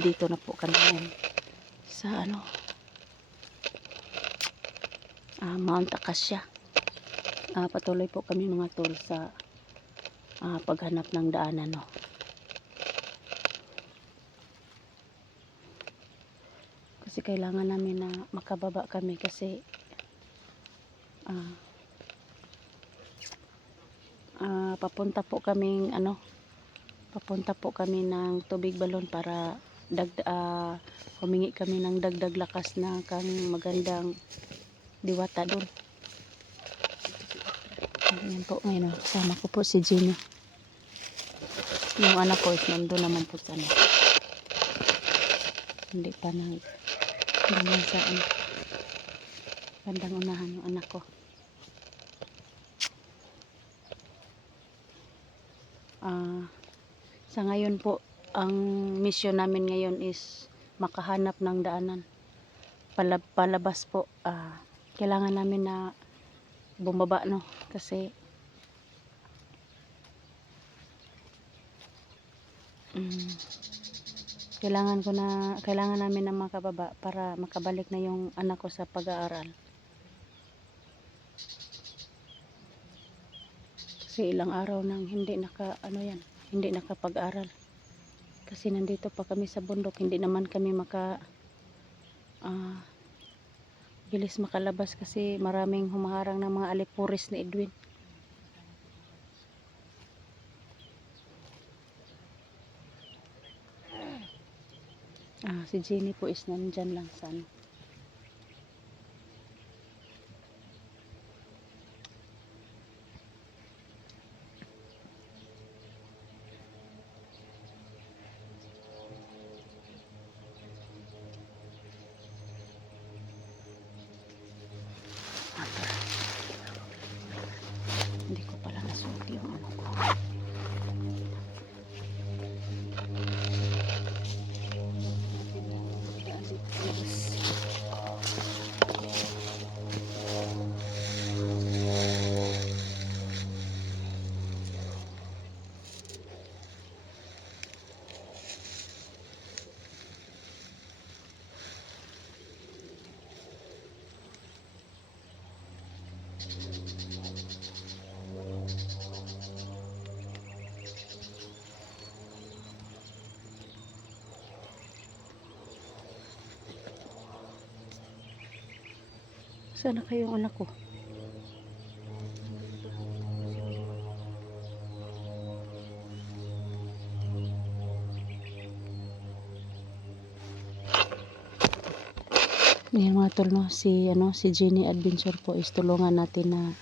dito na po kami ngayon sa Mount Acacia. Patuloy po kami mga tol sa paghanap ng daanan, no. Kasi kailangan namin na makababa kami kasi papunta po kami ng tubig balon para humingi kami ng dagdag lakas na kang magandang diwata doon. Ayan po ngayon, kasama ko po si Jenny. Yung anak ko is nandun naman po sa hindi pa naman sa bandang unahan yung anak ko. Sa ngayon po, ang mission namin ngayon is makahanap ng daanan palabas po. Kailangan namin na bumaba, no, kasi kailangan namin na makababa para makabalik na yung anak ko sa pag-aaral. Kasi ilang araw nang hindi nakapag-aral. Kasi nandito pa kami sa bundok, hindi naman kami bilis makalabas kasi maraming humaharang ng mga alipuris ni Edwin. Si Jenny po is nandyan lang sa hindi ko pala nasuot yung ko. Sana kayong anak ko? Ayan mga tol, no, si Jenny Adventure po is tulungan natin na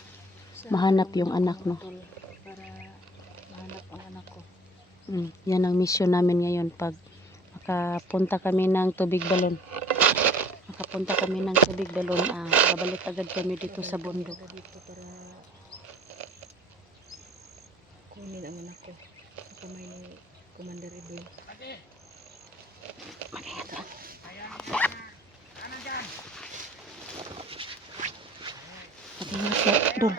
mahanap yung anak, no. Para mahanap ang anak ko. Yan ang mission namin ngayon. Pag makapunta kami ng tubig balon, babalik agad kami dito sa bundok. Dito para kunin ang anak ko sa kamay ni Commander Edwin. Mag-ingat. Mag-ingat doon.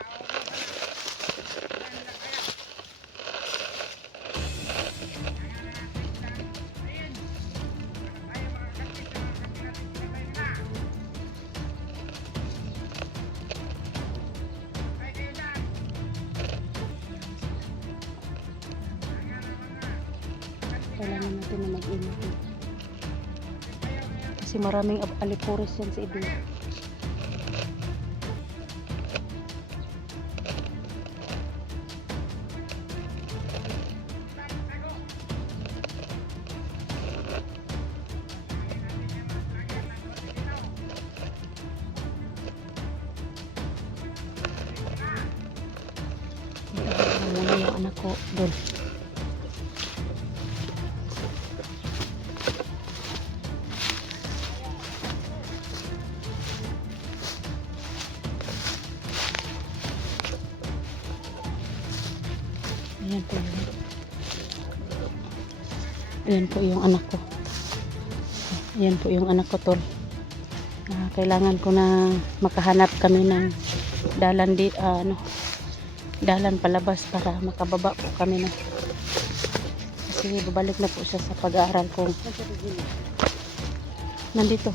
Kailangan natin na mag-ingat. Kasi maraming alipuris yan sa Edwin. Muna yung anak ko doon. Ayan po yung anak ko. Ayan po yung anak ko, tol. Kailangan ko na makahanap kami ng dalan palabas para makababa po kami na. kasi babalik na po siya sa pag-aaral kung nandito.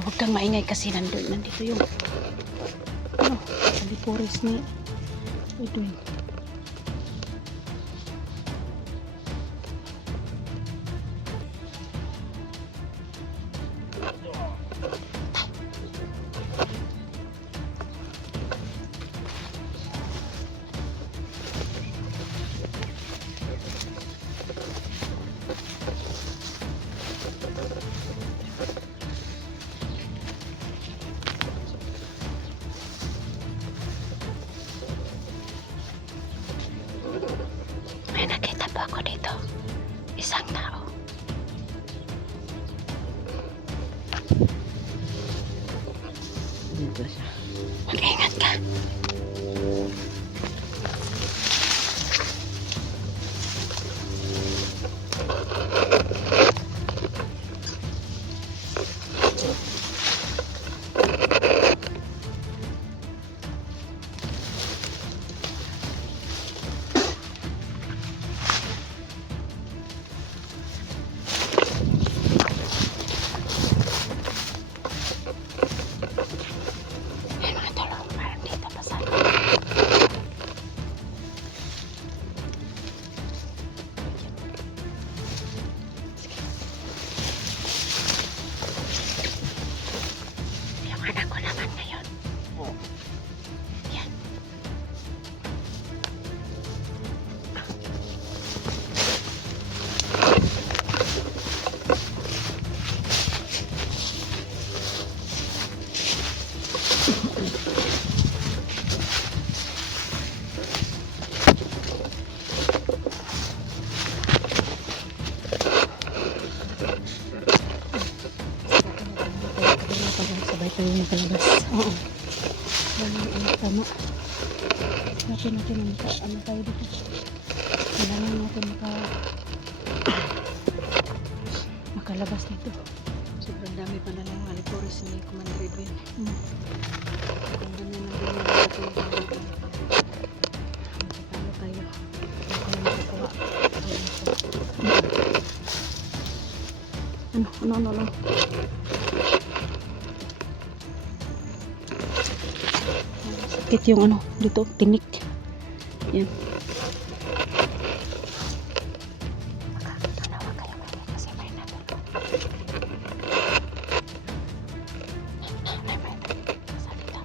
Huwag kang maingay kasi nandito yung Aliporis ni Edwin. May nakita po ako dito. Isang tao. Dito siya. Mag-ingat ka. Yan mga tulong. Parang dito pa sa yung anak ko naman ngayon. Yan. Sabay tayo makalabas. Oo. Tama. Natin ano tayo dito. Kailangan natin makalabas dito. Sobrang dami pa na lang Aliporis ni Commander Edwin. Hmm. Kung ganyan ang ganyan natin matalo tayo. Hindi ko na nakakuha. Ano. Sakit yung dito, tinik. Yan. Tanawa kayo kasi may natulog. May salita.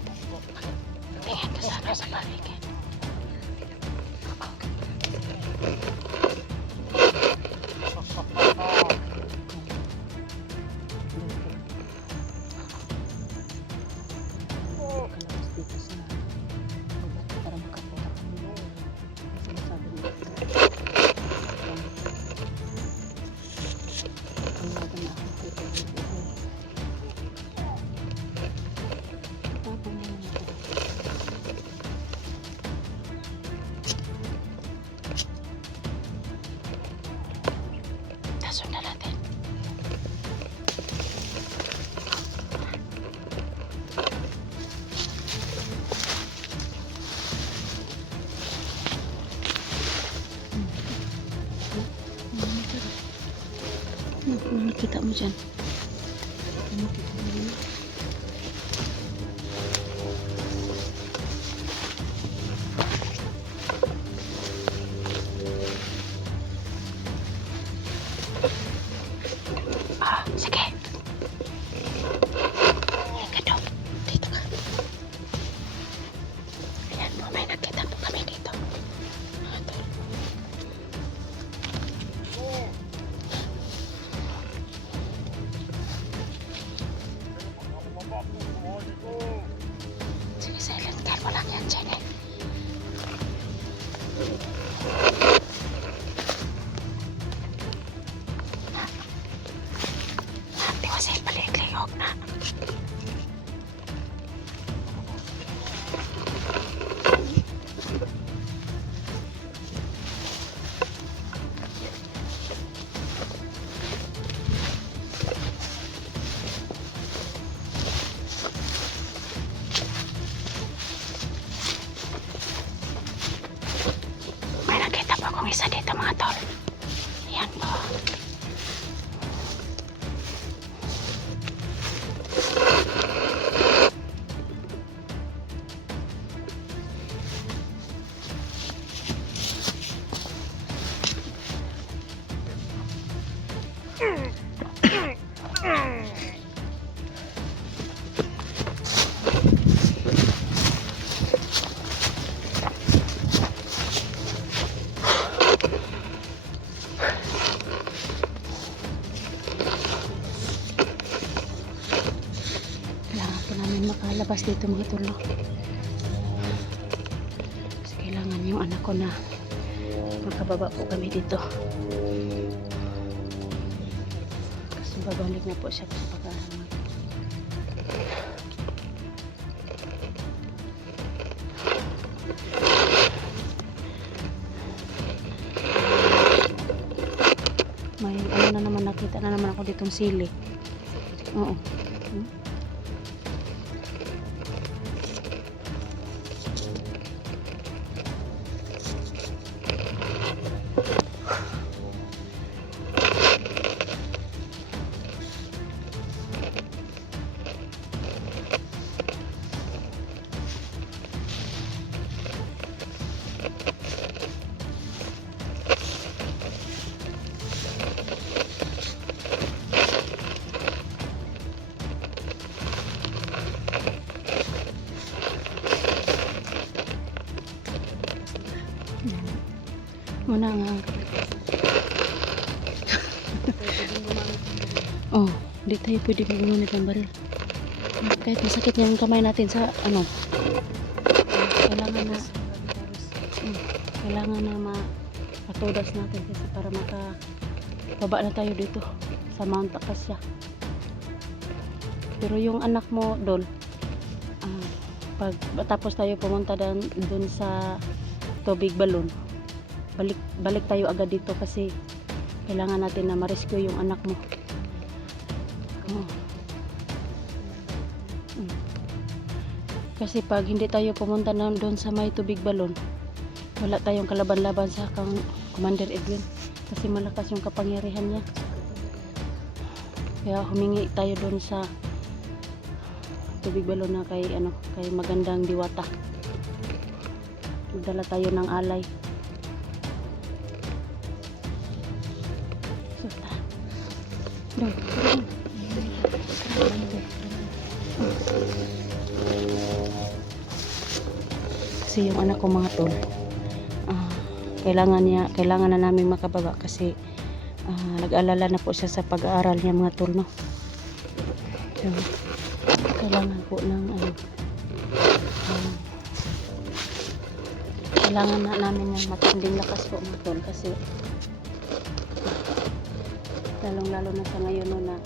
Yan yung tingin ka sana sa paligid. Kalabas dito sa gubat para makakuha kami. Sinasabi niya. Ang laban na ako dito. Tapos niya naman ako. Tasundan natin. Ano nakita mo dyan? Ano kita mo yun? Sige. Halika daw. Dito ka. Ayan po, may nakita po kami dito. Mga tol. Sige, silent ka. Walang yan dyan eh. Di kasi paliglig na. Kailangan po namin makalabas dito mga tulo. Kasi kailangan yung anak ko na makababa po kami dito. Kasi babalik na po siya sa pag-aaral. May ano na naman, nakita na naman ako ditong sili. Oo. Hmm? Muna nga. Oh, di tayo pwede gumamit ng baril. Kahit masakit yung kamay natin sa ano. Kailangan na kailangan na matudas natin kasi para makababa na tayo dito sa Mount Acacia. Pero yung anak mo, Dol, pag tapos tayo pumunta dun sa tubig balon, balik tayo agad dito kasi kailangan natin na ma-rescue yung anak mo. Oh. Kasi pag hindi tayo pumunta na doon sa may tubig balon, wala tayong kalaban-laban sa Commander Edwin kasi malakas yung kapangyarihan niya. Kaya humingi tayo doon sa tubig balon na kay magandang diwata. Magdala tayo ng alay. Kasi yung anak ko mga tol, kailangan na namin makababa kasi nag-alala na po siya sa pag-aaral niya mga tol, no? So, kailangan po ng kailangan na namin ng matinding lakas po mga tol kasi lalong-lalo na sa ngayon no, na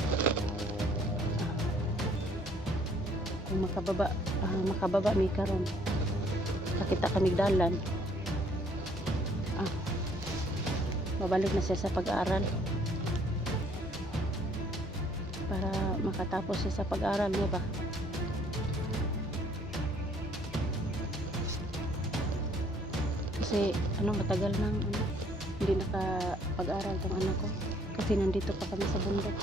kung makababa may karon nakita kami dalan babalik na siya sa pag-aaral para makatapos siya sa pag-aaral niya ba. Kasi matagal nang hindi nakapag-aral tong anak ko kasi nandito pa kami sa bundok.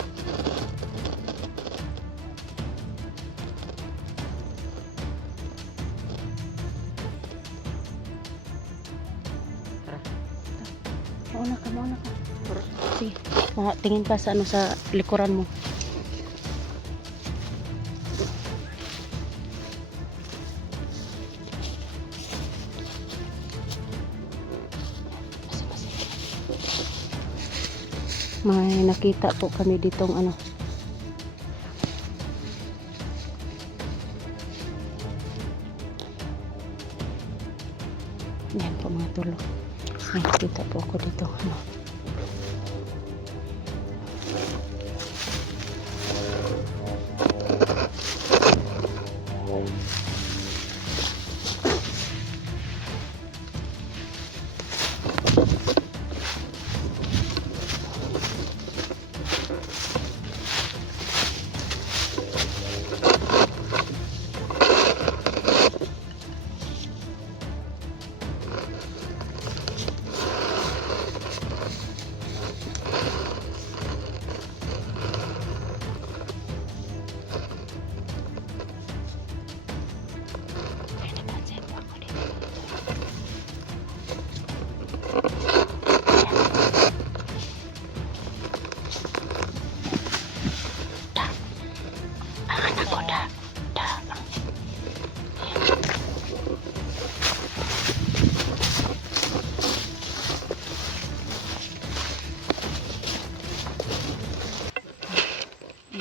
Mauna ka. Sige, tingin ka sa sa likuran mo. May nakita po kami ditong yan po mga tulo. May nakita po ako dito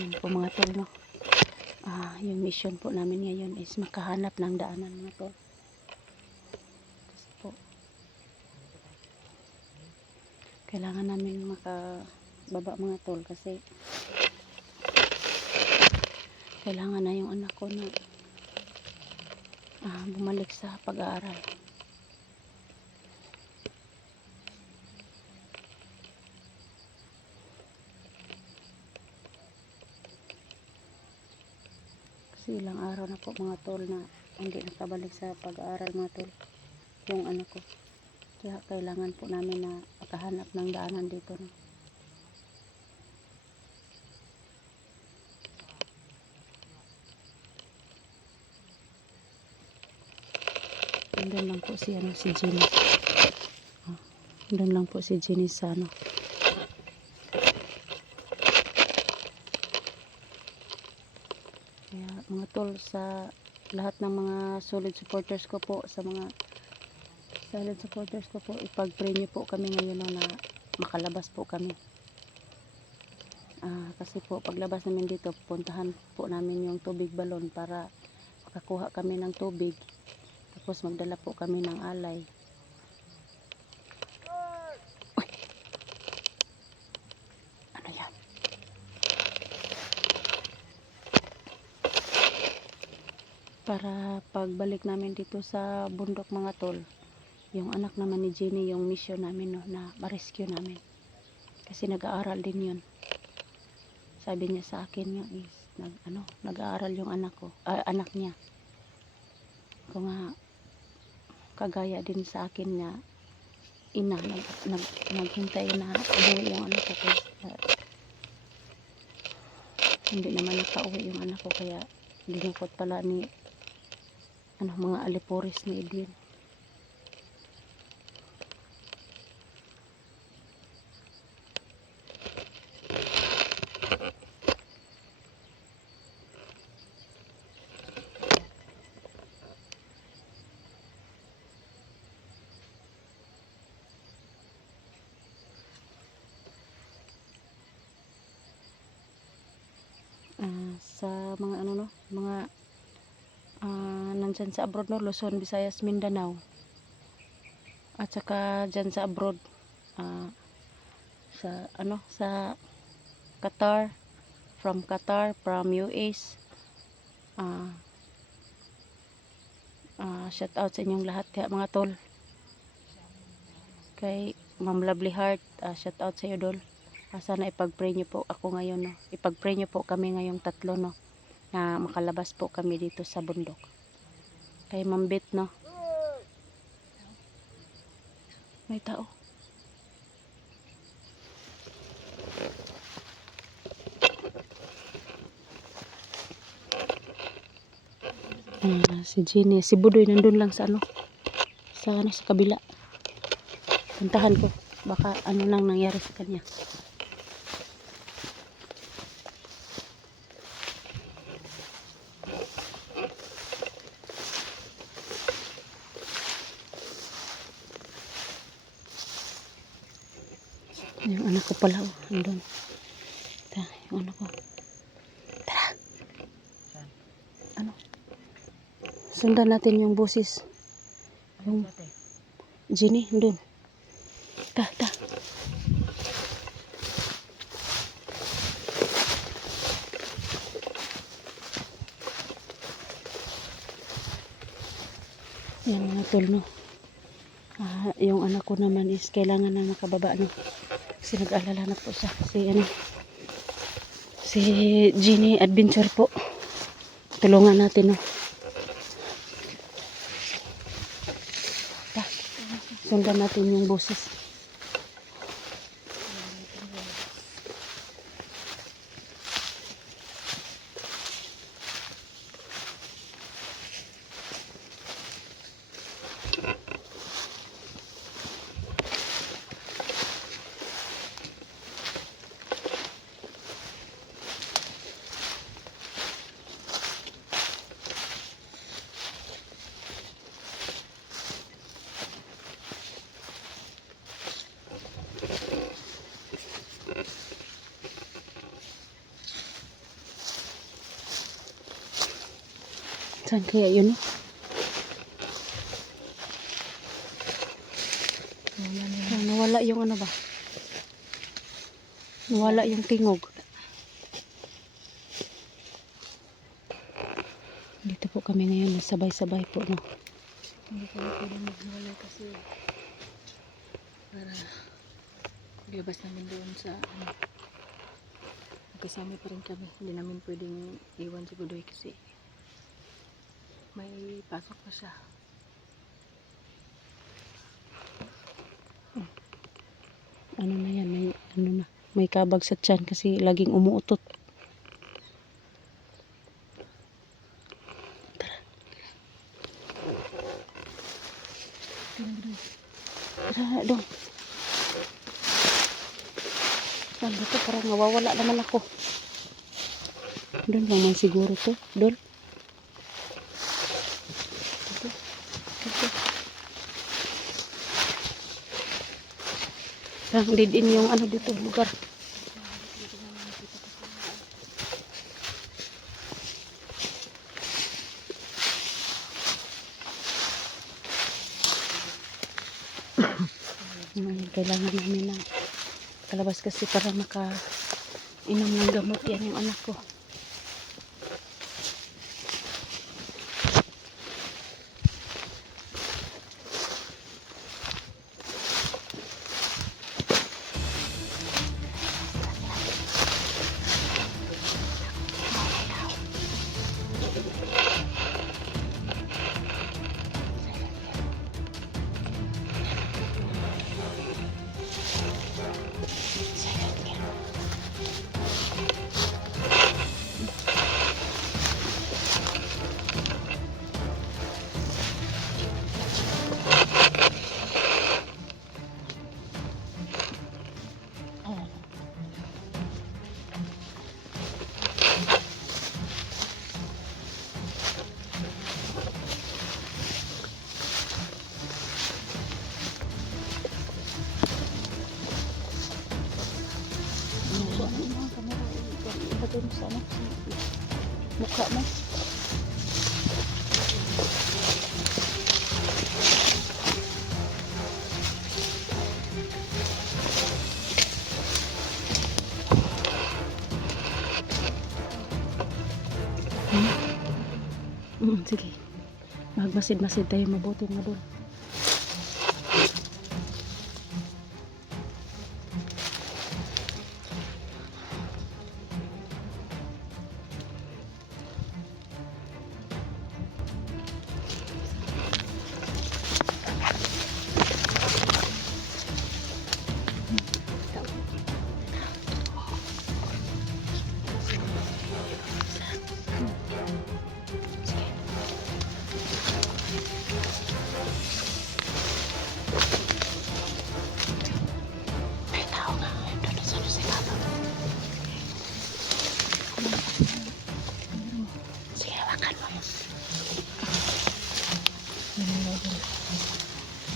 Ayan po mga tol, no? Yung mission po namin ngayon is makahanap ng daanan mga tol. Kasi po, kailangan namin makababa mga tol kasi kailangan na yung anak ko na bumalik sa pag-aaral. Kasi ilang araw na po mga tol na hindi nakabalik sa pag-aaral mga tol yung anak ko. Kaya kailangan po namin na makahanap ng daanan dito, no? Doon lang po si Jenny. Doon lang po si Jenny sa Kaya mga tol, sa lahat ng mga solid supporters ko po, ipag-pray niyo po kami ngayon, no, na makalabas po kami. Kasi po paglabas namin dito, puntahan po namin yung tubig balon para makakuha kami ng tubig. Tapos magdala po kami ng alay. Uy! Ano yan? Para pagbalik namin dito sa bundok mga tol, yung anak naman ni Jenny, yung mission namin, no, na ma-rescue namin. Kasi nag-aaral din yun. Sabi niya sa akin yung is, nag-aaral yung anak niya. Kung nga, kagaya din sa akin niya, naghintay na uwi yung anak ko. Hindi naman nakauwi yung anak ko, kaya dinukot pala ni mga aliporis ni Edwin. Sa mga mga nandyan sa abroad, no, Luzon, Visayas, Mindanao, at saka dyan sa abroad, sa Qatar, from US, shout out sa inyong lahat kaya mga tol. Kay Ma'am Lovely Heart, shout out sa iyo, Dol. Sana ipag-pray niyo po ako ngayon, no. Ipag-pray niyo po kami ngayong tatlo, no, na makalabas po kami dito sa bundok. Kay Ma'am Bet, no. May tao. Si Jenny, si Budoy nandun lang sa sa kabila. Puntahan ko, baka nang nangyari sa kanya. Yung anak ko pala, andun. Ito, yung anak ko. Tara. Sundan natin yung boses. Yung Jenny, andun. Ta. Yan mga tol, no. Yung anak ko naman is kailangan na makababa, no. Kasi nag-alala na po siya. Si Jenny Adventure po. Tulungan natin, no. Sundan natin yung boses. Saan kaya yun? Wala na Ah, nawala yung ano ba? Nawala yung tingog. Dito po kami ngayon, sabay-sabay po, no? Hindi kami pwedeng maghiwalay kasi para ilabas namin doon sa ano. Magkasama pa rin kami. Hindi namin pwedeng iwan si Budoy kasi may pasok pa siya. Ano na yan, may, ano na, may kabag sa tiyan kasi laging umuutot. Tara, dong. Saan ba to? Parang nawawala naman ako. Doon lang man siguro to. Doon. Dito. Dito. Parang din yung ano dito, lugar. Kailangan namin na kalabas kasi para maka-inom ng gamot yan yung anak ko. Doon sa ano, mukha mo. Sige. Magmasid-masid tayo, mabuti nga doon.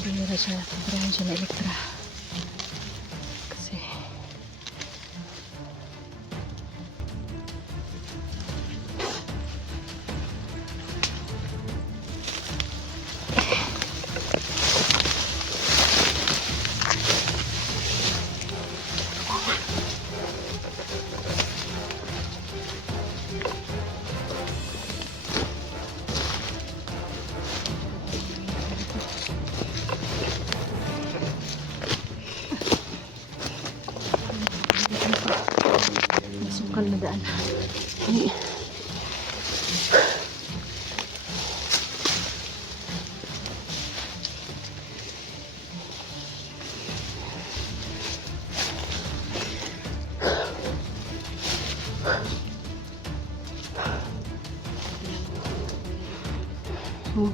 Pila siya, pagkaroon siya na elektra. Kasi masukal na daan. Ay. Oh.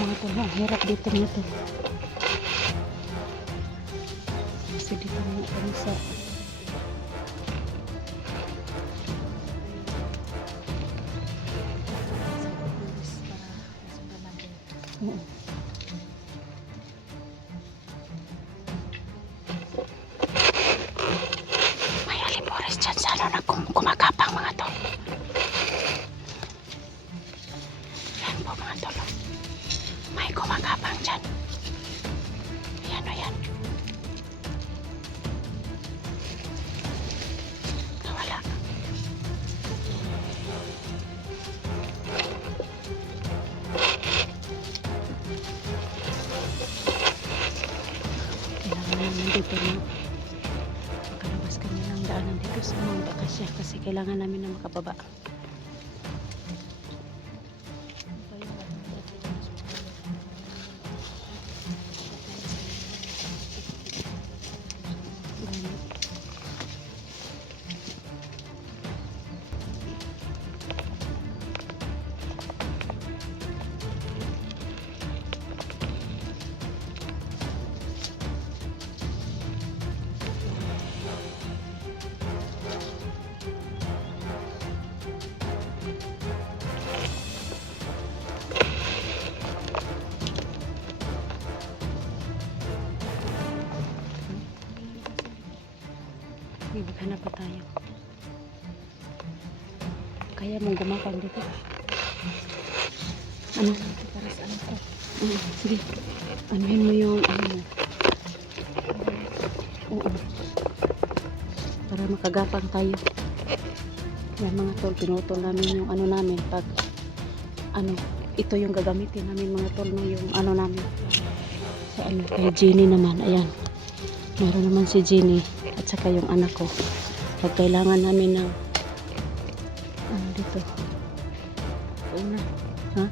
Mga tol, ang hirap dito mga tol. Kasi dito mga kami sa oo. May alipores dyan sa ano na kumagapang mga tol. Yan po mga tol. May kumagapang dyan. Ayan o yan. Nawala. Kailangan namin dito na makalabas kami ng daanan dito sa Mount Acacia kasi kailangan namin na makababa. Ganun. Maghanap pa tayo. Kaya mong gumapang dito. Ano? Para sa ano ko. Sige. Anuhin mo yung ano mo. Oo. Para makagapang tayo. Yan mga tol, pinutol namin yung ano namin. Pag ano, ito yung gagamitin namin mga tol no, yung ano namin. Sa ano, kay Jenny naman. Ayan. Meron naman si Jenny at saka yung anak ko. Pag kailangan namin ng ano dito. Una. Ha?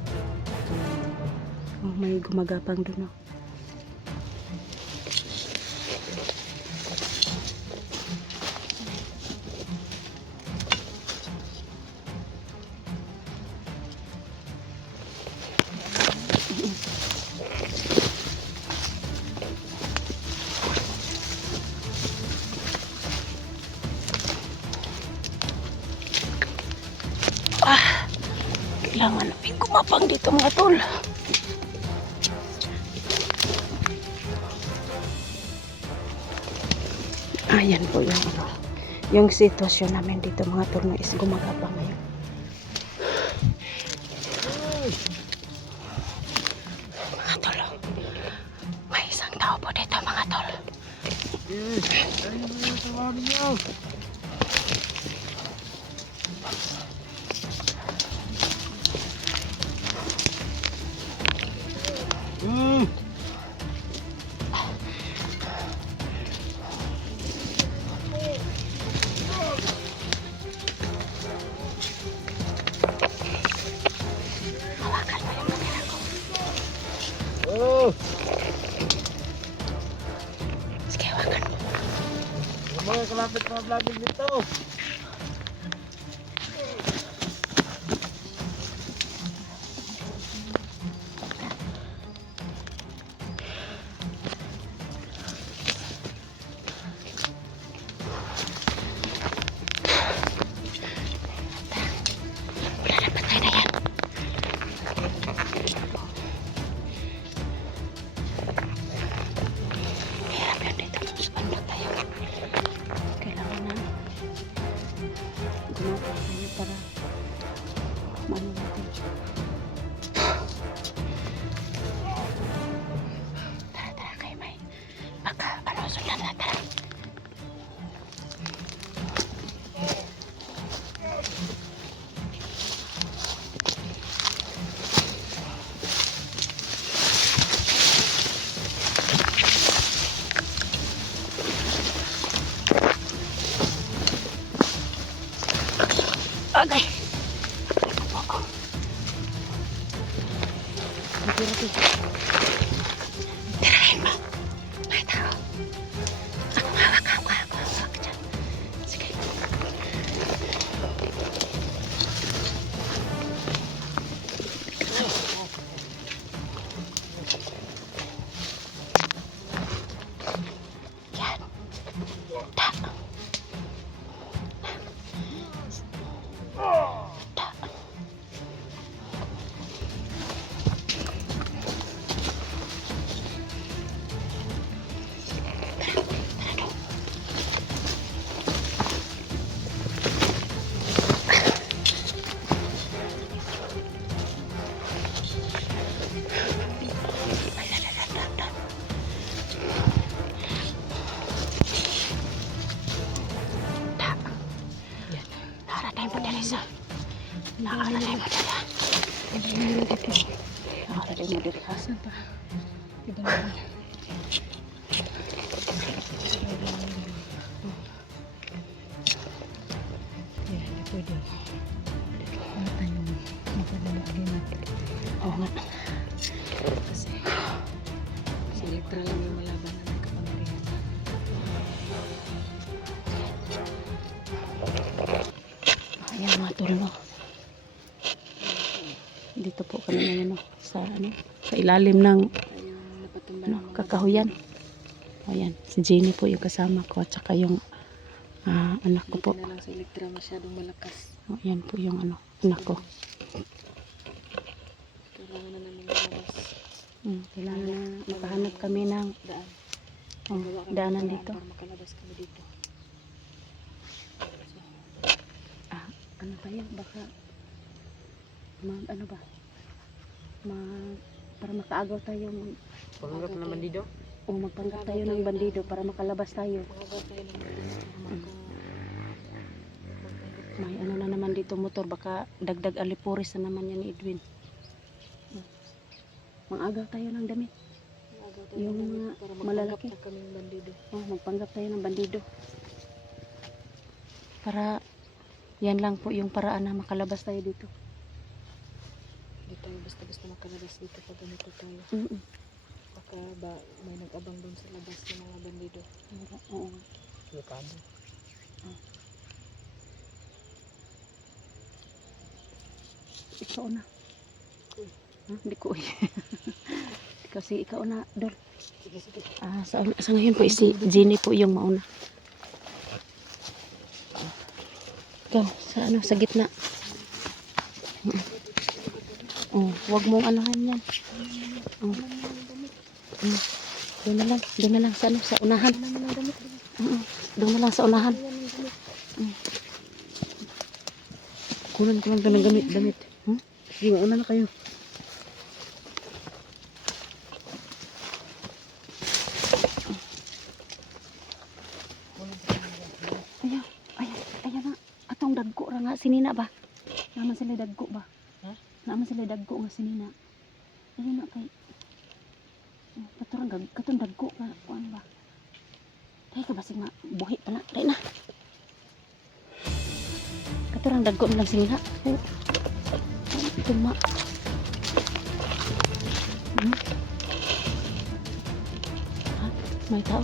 Oh, may gumagapang doon. Oh. Kailangan namin gumapang dito mga tol. Ayan po yung ano. Yung sitwasyon namin dito mga tol na is gumagapang ngayon. Mga tol. May isang tao po dito mga tol. Hawakan mo yung kamera ko. Sige, hawakan mo. Mga kalapit mga vlogging nito. Wala na patay na yan. Hirap yun dito. Suspanda tayo. Kailangan na gumapang tayo para maano natin. Tara, tara kayo may baka ano sundan na tara. Agay. Tirahin mo. May tao. Hawak, hawak, hawak dyan. Sige. Nakalagay mo dala. Nakalagay mo dala. Asan pa? Iba na ba? Yeah, hindi pwede. Ano tayong magpadala agad natin? Oo nga. Kasi si Elektra lang yung malaban na may kapangyarihan. Ayan mga tol, no. Dito po kami ngayon, no, sa ano, sa ilalim ng Yung napatumba ano, ng mga kakahuyan. Ayan, si Jenny po yung kasama ko at saka yung anak ko po. Buti na lang si Elektra masyadong malakas. Ayan po yung ano, anak ko. Kailangan na namin lumabas. Kailangan na makahanap kami ng Daan. oh, Gawa kami ng daanan paraan dito. para makalabas kami dito. So, Ano tayo, baka ano ba? Para makaagaw tayo, Pangarap naman dito. o magpanggap tayo ng bandido para makalabas tayo. makagawa tayo ng mga May ano na naman dito motor, baka dagdag alipuris na naman yan ni Edwin. Mangagaw tayo ng damit. Yung mga para malalaki. magpanggap na kaming bandido. Magpanggap tayo ng bandido. Para yan lang po yung paraan na makalabas tayo dito. Hindi tayo basta-basta makalabas dito pag ganito tayo. Baka ba may nag-abang doon sa labas ng mga bandido. Oo. Dekado. Ikaw na. Hindi ko kasi ikaw na, Dol. Sige, sige. Sa ngayon po, si Jenny po yung mauna. Ikaw, sa gitna. Huwag mong anuhan yan. Doon na lang sa sa unahan. Doon na lang sa unahan. Kunan ko lang doon ng damit. Sige, mauna na kayo. Ayan na. Atong dagko ra nga sinina ba? Naman sila dagko ba? Ha? Naman sila dagko nga sinina. Ayan na kay. Katong dagko nga kuan ba? Dai ka basig nga buhi pa na. Dai na. Katurang dagko na lang sinina. Tuma. Ha? May tao.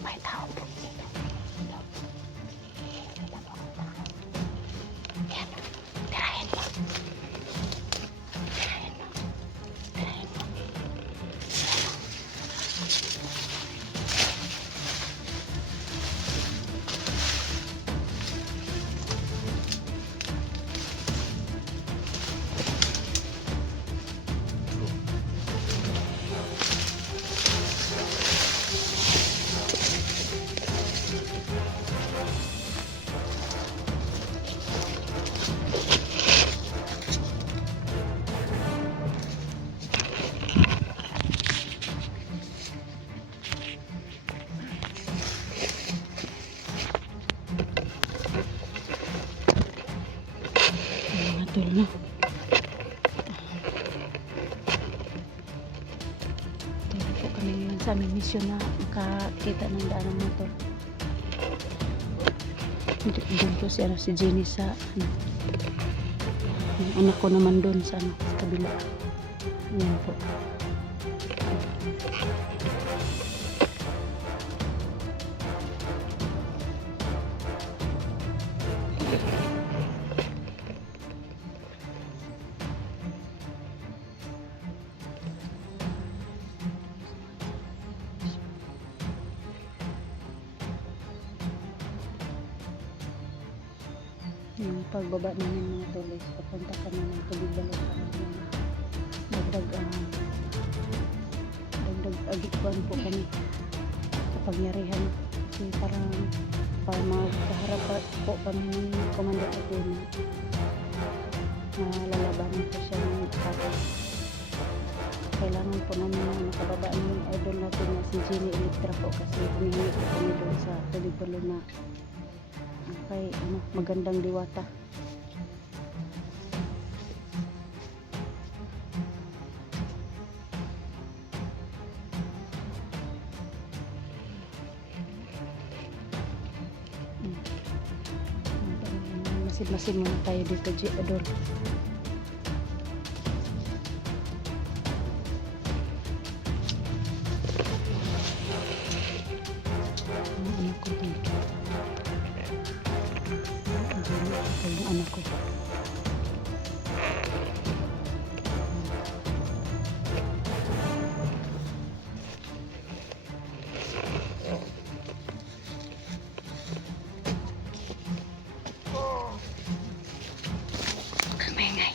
May tao po. Yan. Tirahin mo. Tirahin mo. Tirahin mo. Mga tol na. Tayo po kami ngayon sa aming misyon na makakita ng daan ng motor. Doon po si Jenny sa ano. Yung anak ko naman doon sa ano, kabila. Ayan po. Yung pagbaba namin mga tulis, papunta kami ng Tubig-Balon para dagdag agikuan po kami sa pangyarihan. kasi parang magkaharap po kami ni Commander Edwin na lalabanan po siya ng attack. Kailangan po namin na makababaan yung idol natin na si Jenny Electra po kasi humihingi po kami doon sa tubig balon na kay magandang diwata. Masid-masid muna tayo dito, Adol. Anak ko dito. Ito yung anak ko. Maingay.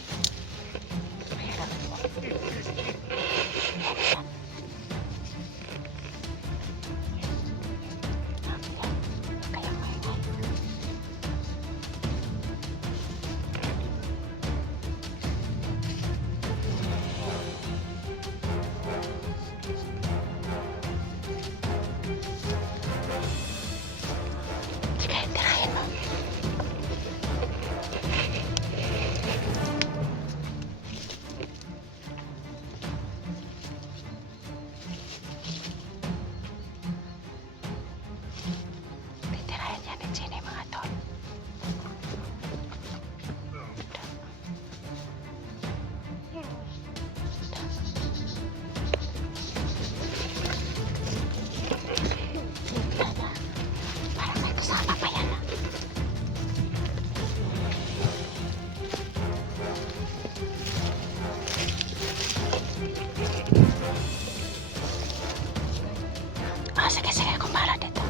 Sige, kung para dito.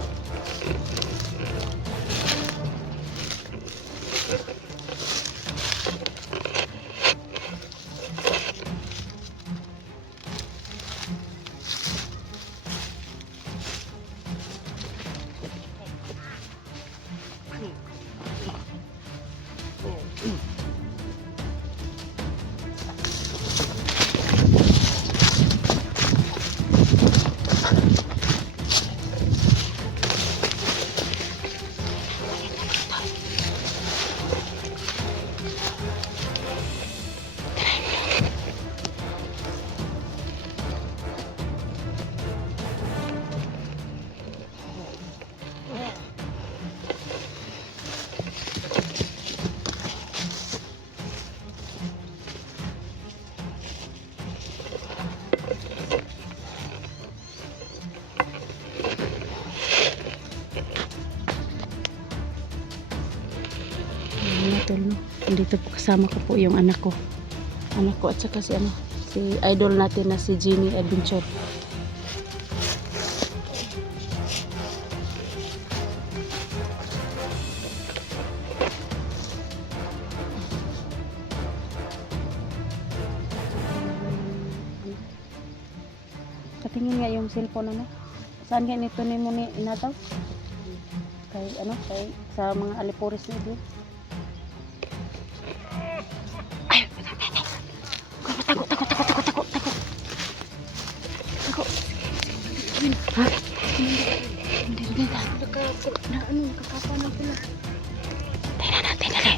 No? Dito po kasama ko po yung anak ko at saka si idol natin na si Jenny Adventure. Patingin nga yung cellphone saan nga nito ni mo ni inataw kay sa mga alipuris nito. Ha? Hindi. Nakakapa na pala. Tingnan natin, dali.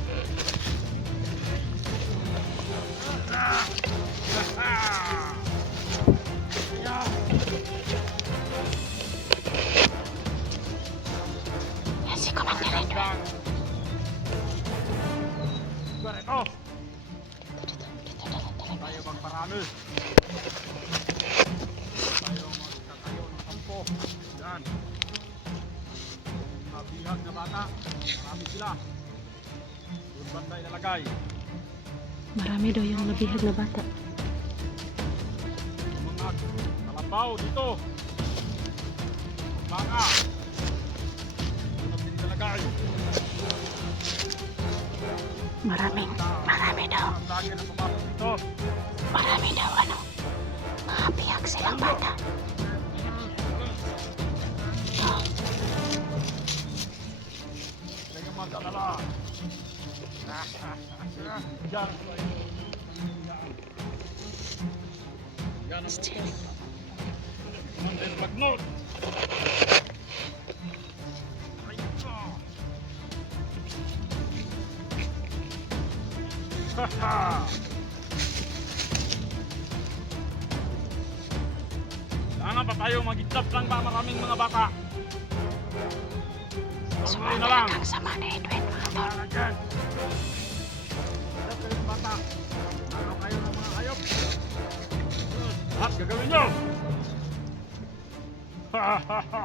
Yan si Commander Edwin. Dito, dali. Tayo magparami. Yan. Mabihag na bata. Marami sila. Yung banday nalagay. Marami daw yung nabihag na bata. Mga kalabaw dito. Mga. Yung din nalagay. Marami daw. Ang dami na pumasok dito. Marami daw mga bihag silang bata. mag-alala. Diyan. Yan ang utos. Commander Magnot. Ay, ito. Haha. Sana pa tayo mag-itlap lang ba maraming mga bata? Sumunod na lang. Ang sama ni Edwin, mga tol. Para dyan. Itlap kayo ng bata. Ano kayo ng mga hayop? Lahat gagawin nyo! Ha ha ha!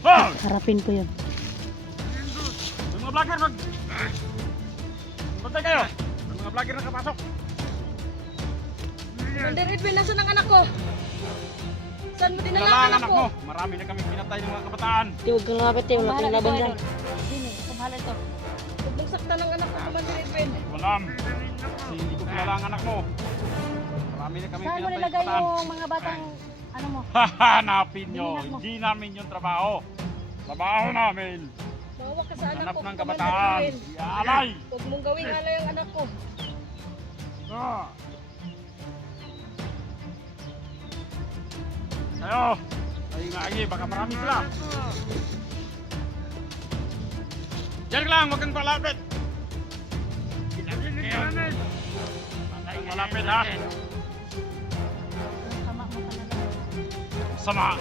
Hoy! Harapin ko yun. Yung mga vlogger mag... Bantay kayo! Yung mga vlogger nakapasok! Commander Edwin, nasa ang anak ko? Saan mo dinala ang Kailangan anak anak ko? mo! Marami na kami pinatay ng mga kabataan! Huwag kang lumapit eh. Wala kang laban dyan. Sino? Kumahala ito. Huwag mong saktan ang anak ko, Commander Edwin. Walam! Kasi hindi ko kilala ang anak mo! Marami na kami Saan mo pinatay ng nilagay kabataan! yung mga batang ano mo? Hahanapin nyo! Hinahanap mo. Hindi namin yung trabaho! Trabaho namin! Bawa ka sa anak Hanap ko, ng Commander kabataan! Edwin. Iaalay! Huwag mong gawing alay ang anak ko. Ah! Ayo! Ay maagi, baka marami sila! Diyan ka lang, huwag kang palapit! Huwag kang malapit ha! Tama mo ka na lang. Sama!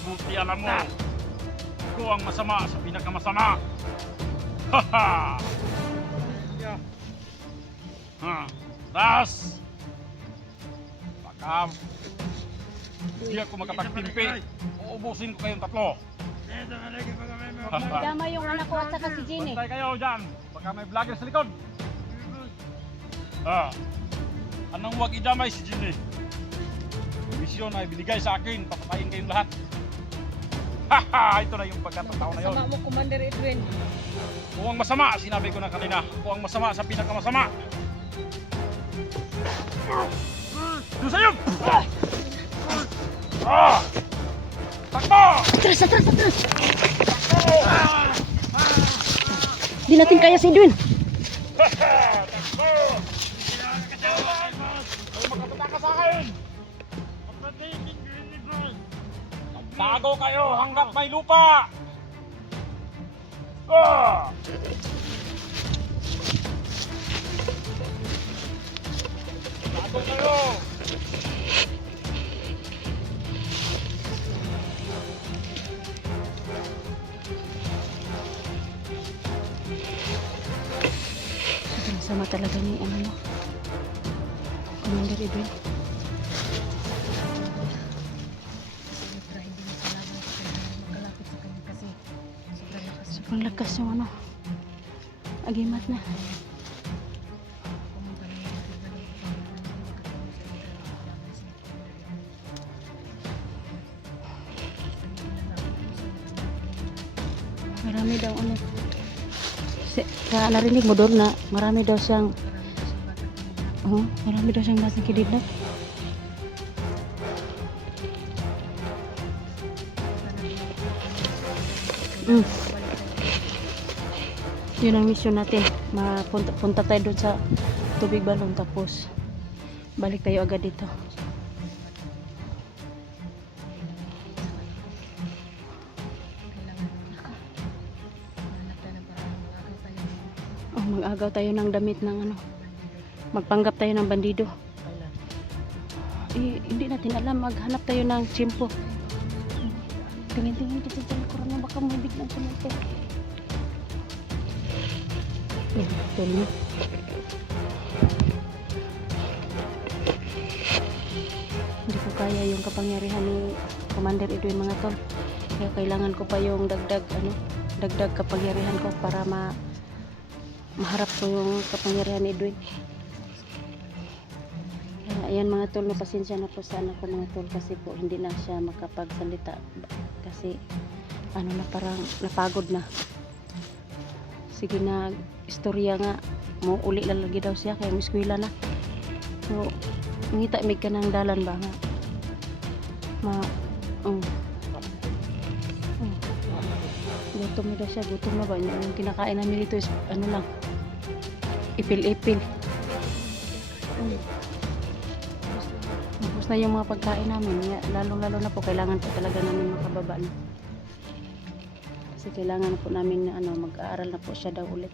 Buti alam mo! Ikaw ang masama sa pinakamasama! Haha! Ha! Tas! Baka hindi ako makapagtimpi. Uubusin ko kayong tatlo. Magdama yung anak ko at saka si Jenny. Bantay kayo dyan. Baka may vlogger sa likod. Ah, anong huwag idamay si Jenny? Misyon ay binigay sa akin. Papatayin kayong lahat. Haha! Ito na yung pagkatataon na yun. Sama mo, Commander Edwin. Kung ang masama, sinabi ko na kanina. Kung ang masama sa pinakamasama. Doon sa'yo! Ah! Takbo! Atras, atras, atras! Di natin kaya si Edwin. Takbo! Ay, magkapataka sa akin! Tago kayo hanggat may lupa! Ah! Tago kayo! Sobrang sama talaga ni ano mo. Commander Edwin. Sobra, hindi mo kailangan makalapit sa kanya kasi sobrang lakas. Sobrang lakas yung ano. Agimat na. Pumunta na yung Marami daw ano. Narinig mo doon na marami daw siyang marami daw siyang nasang kidnap. Yun ang mission natin. Punta tayo doon sa tubig balon tapos balik tayo agad dito. Mag-agaw tayo ng damit ng ano. Magpanggap tayo ng bandido. Hindi natin alam. Maghanap tayo ng tsimpo. Tingin-tingin kita dyan. Kurang baka may biglang sumuntok. Yan, tuloy. Hindi ko kaya yung kapangyarihan ni Commander Edwin, mga tol. Kaya kailangan ko pa yung dagdag kapangyarihan ko para maharap ko yung kapangyarihan ni Edwin. Ayan mga tol, pasensya na po sa anak ko mga tol kasi po hindi na siya makapagsalita kasi ano na parang napagod na sige na istorya nga mo uli lalagi daw siya kay mo eskwela na. So ngita mig ka ng dalan ba nga ma gutom na daw siya, gutom na ba yung kinakain namin dito is ano lang ipil-ipil. Tapos na yung mga pagkain namin, lalong-lalo na po kailangan po talaga namin makababa na. Kasi kailangan po namin na mag-aaral na po siya daw ulit.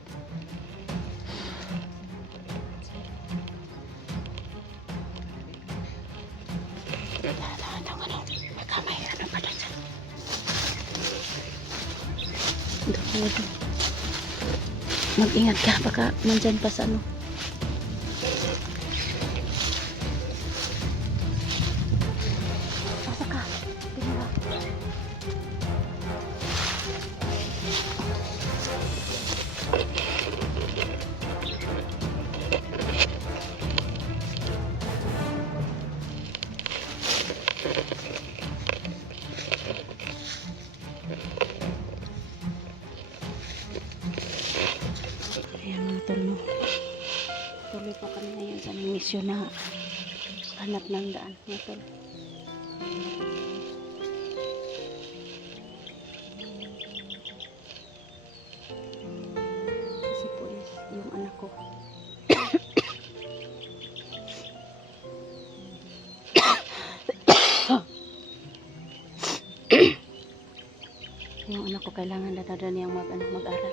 Baka may ano pa dyan. Mag-ingat ka, baka nandyan pa sa ano. Pasok ka. Tingnan. Ayan mga tol, no. Tuloy po kami ngayon sa aming misyon na hanap ng daan mga tol. Kasi po is yung anak ko. Yung anak ko kailangan dadada niyang mag-aral.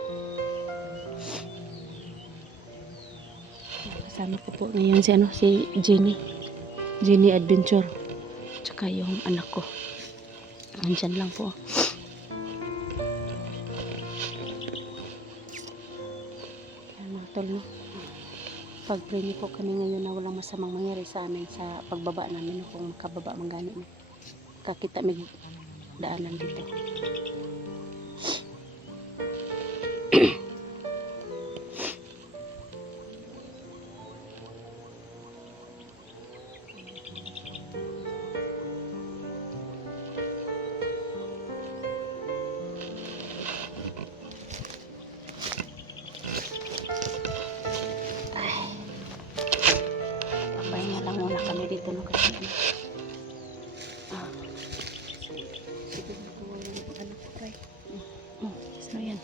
Kasama ko po ngayon si Jenny Adventure, tsaka yung anak ko andyan lang po. Ayan mga tol, no? Pag-pray niyo po kami ngayon na walang masamang mangyari sa amin sa pagbaba namin, no? Kung makababa man gani, no? Kakita may daanan dito. Papahinga lang muna kami dito, no? Kasi Sige na po yung anak ko tayo. so yan.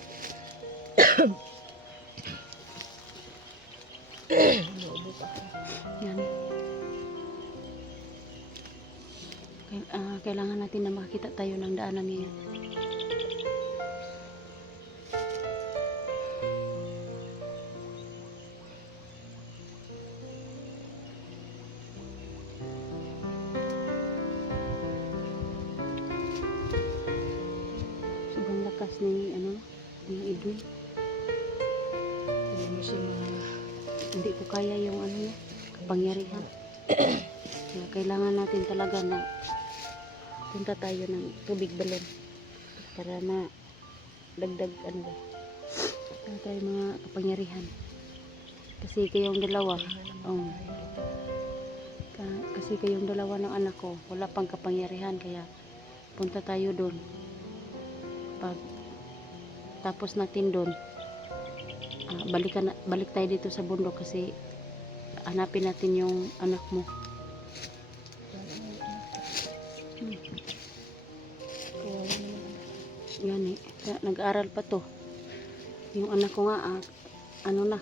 Naubo pa ako. Yan. Kailangan natin na makakita tayo ng daanan niya. Sobrang lakas ni ni Edwin. Hindi mo siya Hindi ko kaya yung niya, kapangyarihan. Kaya kailangan natin talaga na punta tayo ng tubig balon para dagdag tayo mga kapangyarihan. Kasi kayong dalawa, kasi kayong dalawa ng anak ko, wala pang kapangyarihan, kaya punta tayo doon. Pag tapos natin doon, balik tayo dito sa bundok kasi hanapin natin yung anak mo. Yan eh, nag-aaral pa to. Yung anak ko nga, ano na.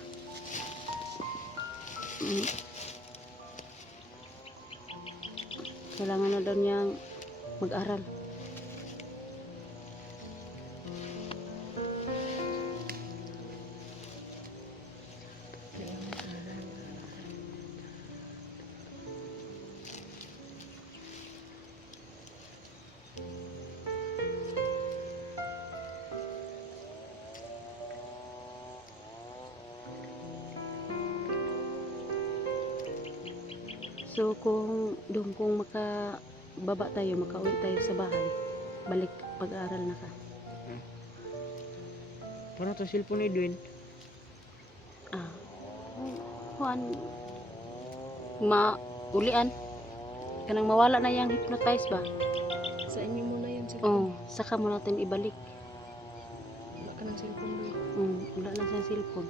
Kailangan na daw niyang mag-aral. So kung makababa tayo, makauwi tayo sa bahay, balik pag-aaral na ka. Paano to cellphone ni Edwin? Juan, maulian. Kanang mawala na yung hypnotize ba? Sa inyo muna yun. Sige. Oh, saka mo natin ibalik. ka ng cellphone doon. Wala na siyang cellphone.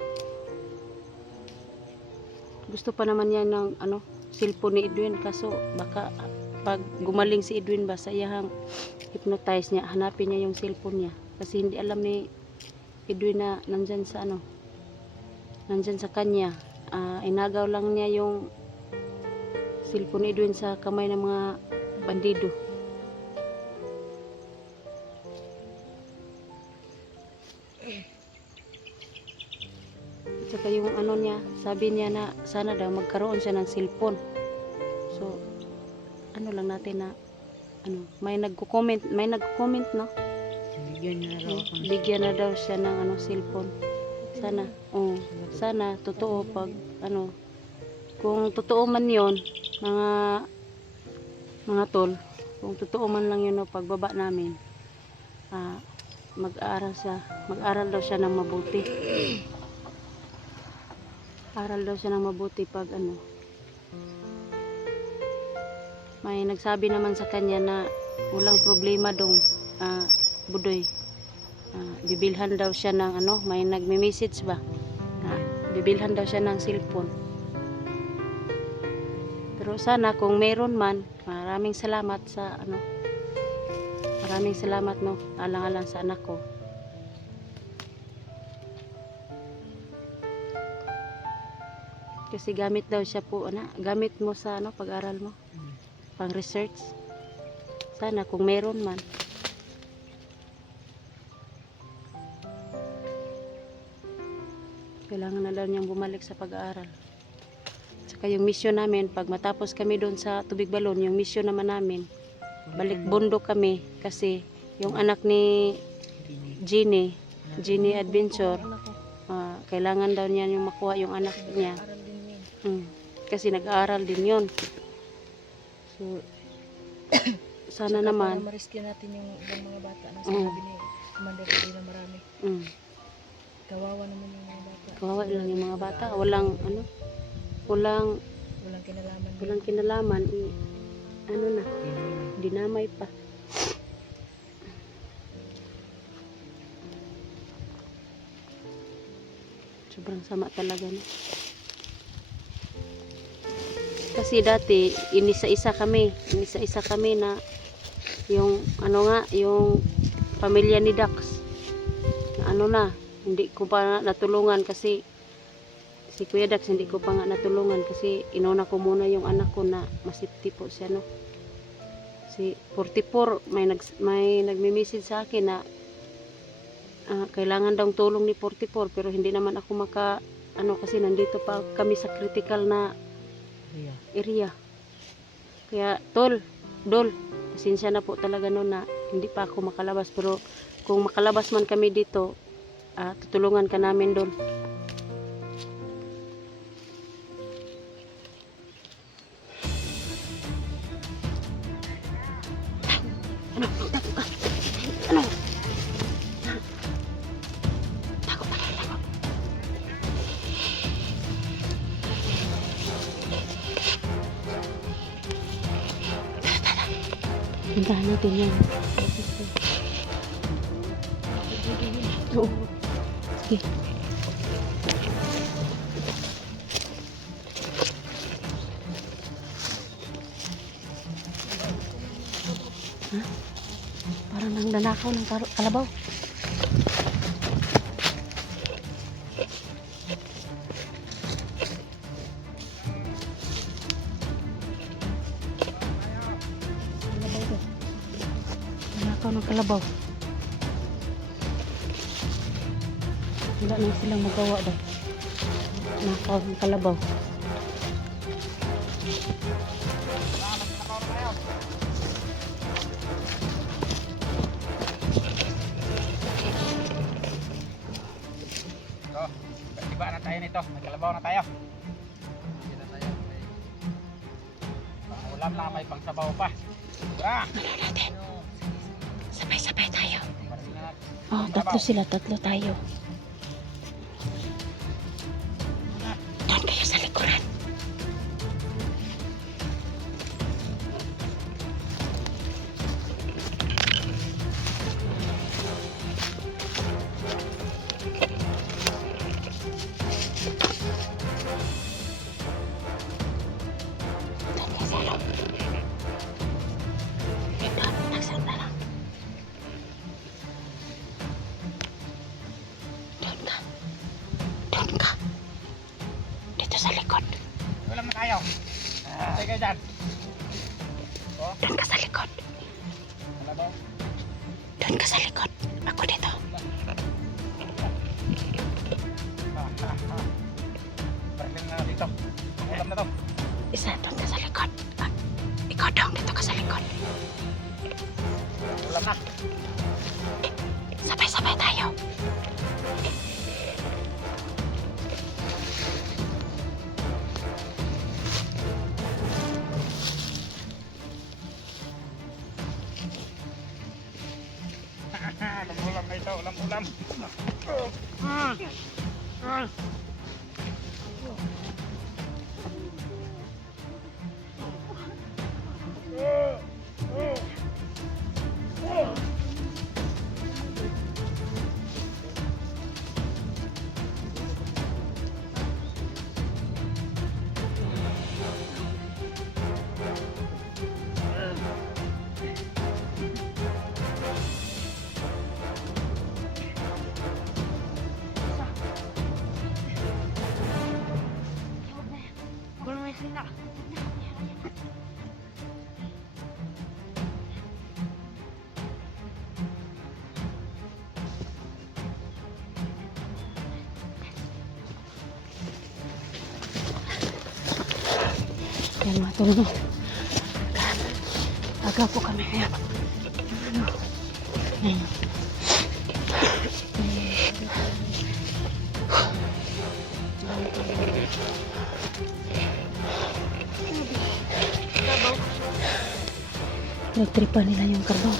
Gusto pa naman niya ng cellphone ni Edwin, kaso baka pag gumaling si Edwin ba sa iyang hypnotize niya, hanapin niya yung cellphone niya. Kasi hindi alam ni Edwin na nandyan sa nandyan sa kanya. Inagaw lang niya yung cellphone ni Edwin sa kamay ng mga bandido. At saka yung niya, sabi niya na sana daw magkaroon siya ng cellphone. So, lang natin na may nagko-comment no? Bigyan niya na raw ako. Bigyan na daw siya ng cellphone. Sana, sana totoo pag kung totoo man 'yon, mga tol, kung totoo man lang 'yun pagbaba namin. Mag-aral daw siya ng mabuti. Aral daw siya ng mabuti pag may nagsabi naman sa kanya na walang problema dong Budoy. Bibilhan daw siya ng may nagme-message ba? Bibilhan daw siya ng cellphone. Pero sana kung meron man, maraming salamat sa maraming salamat no, alang-alang sa anak ko. Kasi gamit daw siya po, gamit mo sa pag-aral mo, pang research. Sana kung meron man. Kailangan na daw niyang bumalik sa pag-aaral. Saka yung mission namin, pag matapos kami doon sa Tubig Balon, yung mission naman namin, balik bundok kami kasi yung anak ni Genie Adventure, kailangan daw niya yung makuha yung anak niya. Aral din yun. Kasi nag-aaral din yon. So, sana Saka naman. para ma-rescue natin yung ibang mga bata na sinabi ni Commander Ray na marami. Kawawa naman yung mga bata. Kawawa lang yung mga bata. Walang kinalaman. walang kinalaman. Dinamay pa. Sobrang sama talaga na. Kasi dati inisa-isa kami na yung yung pamilya ni Dax na hindi ko pa natulungan kasi si Kuya Dax hindi ko pa nga natulungan kasi inuna ko muna yung anak ko na masipti po siya si 44 may nagme-message sa akin na kailangan daw tulong ni 44 pero hindi naman ako kasi nandito pa kami sa critical na area. Kaya Dol, pasensya na po talaga noon na hindi pa ako makalabas, pero kung makalabas man kami dito, tutulungan ka namin Dol. Puntahan natin yan. Oo. Sige. Parang nang nanakaw ng kalabaw. Ng kalabaw. Wala na silang magawa daw. Nakaw ng kalabaw. Iba na tayo nito. May kalabaw na tayo. Ulam na may pangsabaw pa. Natin. Sabay-sabay tayo. Tatlo tayo. Doon kayo sa likuran. na tayo. Teka dyan. Doon ka sa likod. Wala daw. Doon ka sa likod. Ako dito. Parking na dito. Ulam na to. Isa, doon ka sa likod. Ah, ikaw dong, dito ka sa likod. Ulam na. Sabay-sabay tayo. Ulam na ito. Ulam. Yan mga tulong. Aga po kami ngayon. Ayan. Nagtripa nila yung karbaw.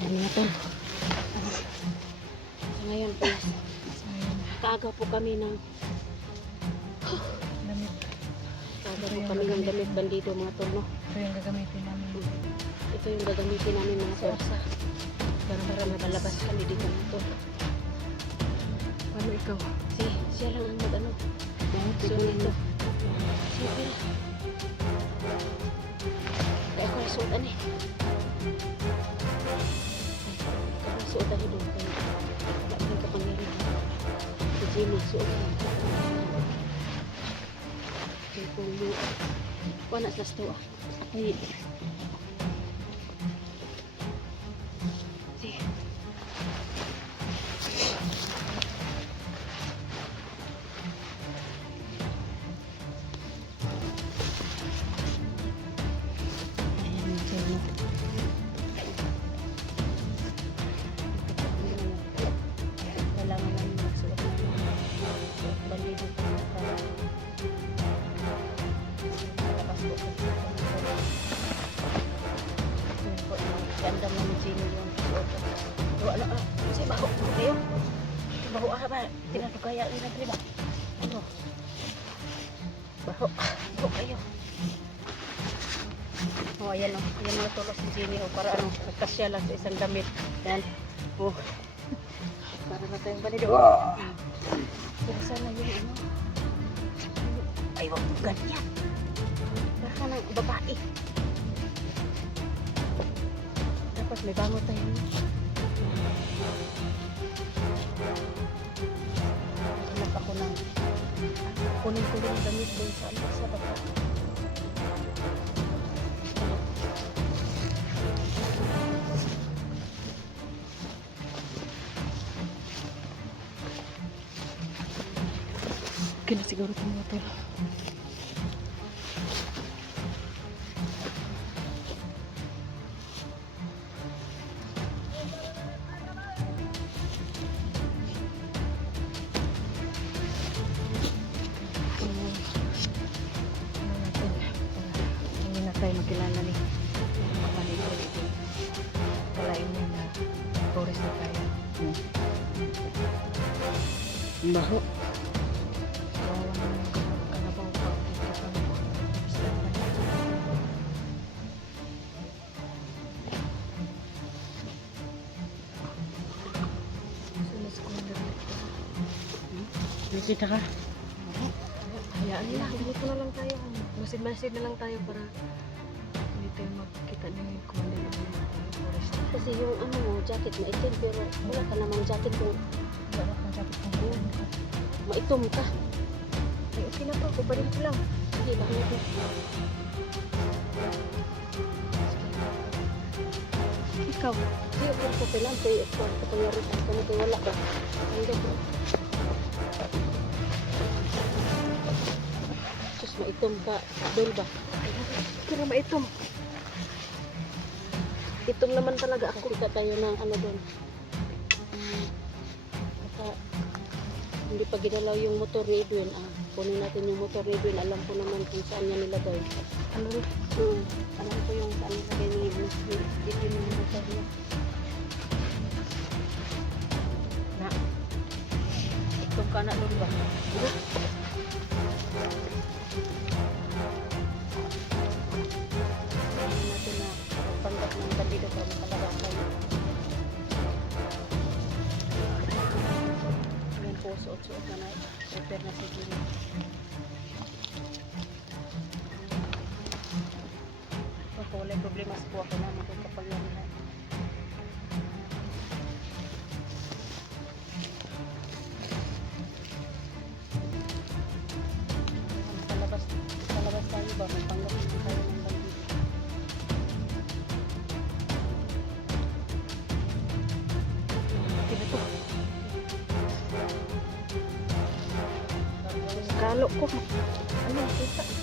Ayan mga tol. Ngayon po, kaagaw po kami ng Damit. kaagaw po kami ng damit bandido mga tol, no? Ito yung gagamitin namin. Ito yung gagamitin namin mga tol. Para makalabas kami dito mga tol. Paano ikaw? Siya lang ang mag-ano. So nito. Sige. Kaya ako nasuotan eh. Kaya nasuotan eh doon. Wala kang kapangyarihan. Si Jimmy, suot na. Kaya kung wala sa stoa. Ako'y sige. Ayan, Jimmy. Kailangan namin magsuot ng bandido para malabas po sa yun po, ganda mo ni Jimmy yung suot. Wala na, kasi baho kayo. Baho ba? Tinatugaya nila, diba? Ano? Baho kayo. Oh, ayan o. Ayan mga tulog si Jimmy o. Para ano, nagkasya lang sa isang damit. Yan. Oh. Para na tayong balido. Pero sana yung ano. Ay, wag mo ganyan. Baka ng babae. Tapos may bango tayo. Hanap ako ng kunin ko yung damit doon sa ano sa baba. Okay na siguro itong mga tol. Hindi na tayo makilala ni kapatid ko dito. Kalain mo na tourist na tayo. Baho. Kawawa naman yung kalabaw pa. Dito pa mo. Sulis ko na dito. Bisita ka. Hayaan nila. Dito na lang tayo. Masid-masid na lang tayo para hindi tayo magkita ni Commander ng forest. Kasi yung ano mo, jacket maitim pero wala ka namang jacket kung Wala kang jacket ng buwan ko. maitom ka. Ay, okay na po. Kuparin ko lang. Sige, bakit natin? Ikaw. Sige, kung sa pilang, kaya kapayaritan ka na kayo wala ba? Hanggang bro. Sus, maitom ka. Dol ba? Kira maitom. Itom naman talaga ako. Kita tayo ng ano doon. Baka hindi pa ginalaw yung motor ni Edwin. Kunin natin yung motor ni Edwin. Alam ko naman kung saan niya nilagay. Ano rin? Alam ko yung saan nilagay ni Edwin yung motor niya. Na. Itom ka na doon ba? Kunin natin na panggap ng bandido para makalagasan. Yan po, suot-suot na na. Prepare na si Jimmy. Kung wala problema sa buwan ko na, magkakapal yan na. Palabas tayo ba? Magpanggap naman tayo ng bandido. Kira to. Kalo ko. Ano, kita.